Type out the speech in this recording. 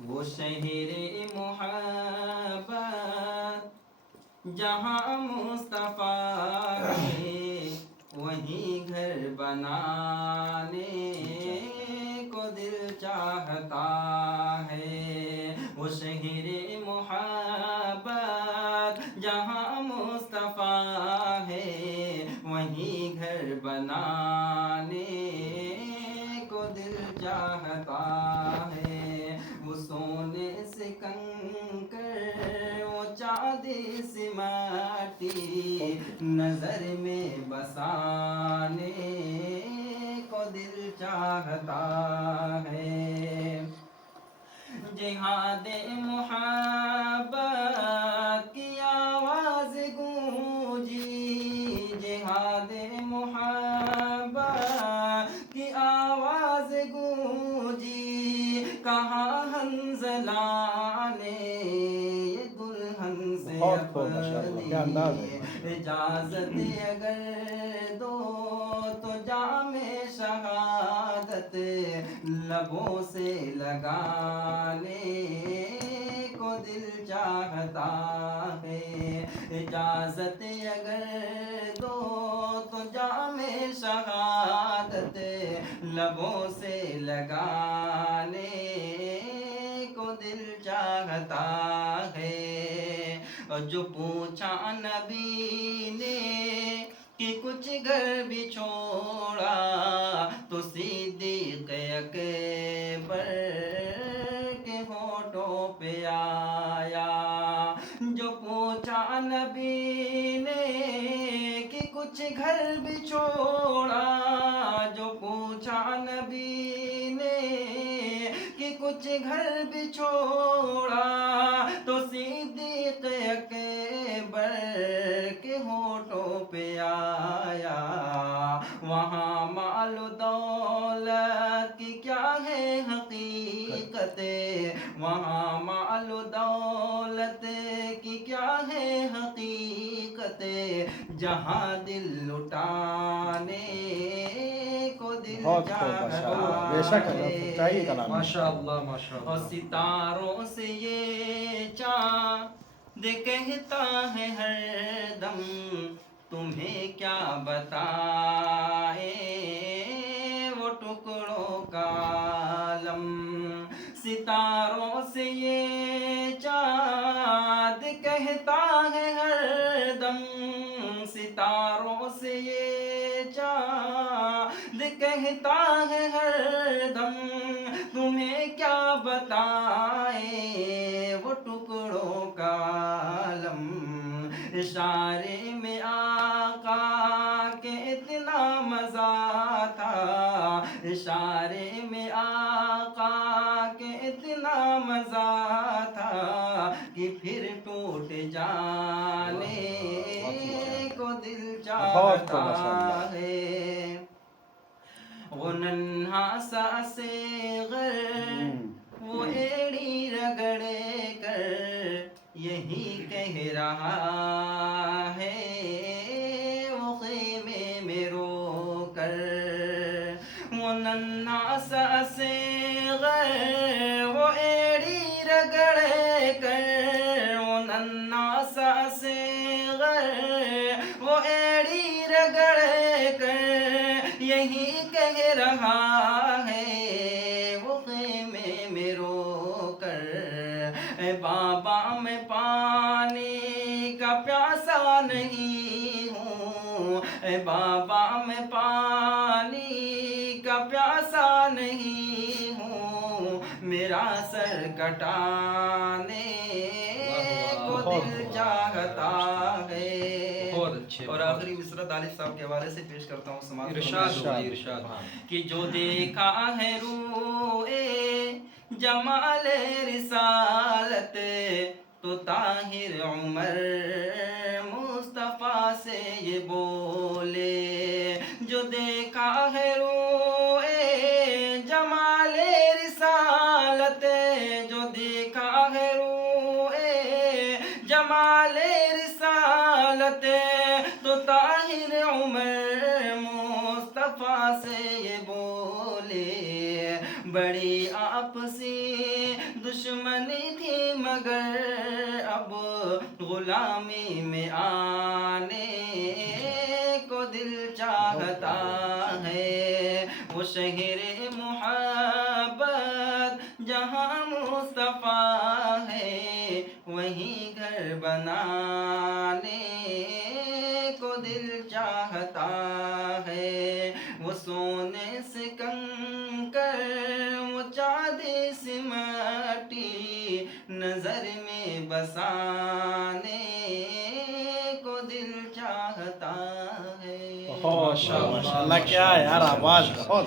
وہ شہر محبت جہاں مصطفیٰ ہے وہیں گھر بنانے کو دل چاہتا ہے۔ وہ شہر محبت جہاں مصطفیٰ ہے وہیں گھر بنانے کو دل چاہتا ہے۔ وہ سونے سے کنکر وہ چاندی سے مٹی نظر میں بسانے کو دل چاہتا ہے۔ جہاد محبت کی آواز گونجی، جہاد محبت کی آواز گونجی، کہاں حنظلہ نے یہ دلہن سے اپنی اجازت اگر دو تو جام شہادت لبوں سے لگانے کو دل چاہتا ہے۔ اجازت اگر دو تو جام شہادت لبوں سے لگانے کو دل چاہتا ہے۔ اور جو پوچھا نبی نے کہ کچھ گھر بھی چھوڑا تو صدیق اکبر کے ہونٹوں پہ آیا۔ جو پوچھا نبی نے کہ کچھ گھر بھی چھوڑا، جو پوچھا نبی نے کہ کچھ گھر بھی چھوڑا تو صدیق اکبر کے ہونٹوں پہ آیا۔ وہاں مال و دولت کی کیا ہے حقیقت، وہاں مال و دولت کی کیا ہے حقیقت، جہاں دل لٹانے کو دل چاہتا ہے۔ ماشاءاللہ ماشاءاللہ۔ اور ستاروں سے یہ چاند کہتا ہے ہر دم تمہیں کیا بتائے وہ ٹکڑوں کا عالم۔ ستاروں سے یہ چاند کہتا ہے ہر دم، ستاروں سے یہ چاند کہتا ہے ہر دم تمہیں کیا بتائے وہ ٹکڑوں کا عالم۔ اشارے میں آقا کے اتنا مزہ تھا، اشارے میں آقا کے اتنا مزہ تھا کہ پھر ٹوٹ جانے کو دل چاہتا ہے۔ وہ ننھا سا اصغر وہ ایڑی رگڑے کر یہی کہہ رہا ہے وہ خیمے میں رو کر۔ وہ ننھا سا اصغر وہ ایڑی رگڑے کر، وہ ننھا سا اصغر وہ ایڑی رگڑے کر یہی کہہ رہا ہے وہ خیمے میں رو کر۔ اے بابا میں پانی کا پیاسا نہیں ہوں، اے بابا میں پانی کا پیاسا نہیں ہوں، میرا سر کٹانے کو دل چاہتا ہے۔ اور آخری مصرع طالب صاحب کے حوالے سے پیش کرتا ہوں، سماعت ارشاد۔ کہ جو دیکھا ہے روئے جمال رسالت تو طاہر عمر مصطفیٰ سے یہ بولے۔ جو دیکھا ہے روئے جمال رسالت، جو دیکھا ہے روئے جمال رسالت تو طاہر عمر مصطفیٰ سے یہ بولے۔ بڑی آپسی دشمنی تھی مگر اب غلامی میں آنے کو دل چاہتا ہے، وہ شہر محبت جہاں مصطفیٰ ہے، وہیں گھر بنانے کو دل چاہتا ہے، وہ سونے سے کنکر وہ چاندی سے مٹی نظر میں بسانے کو دل چاہتا ہے۔ ماشاء اللہ، کیا یار آواز بہت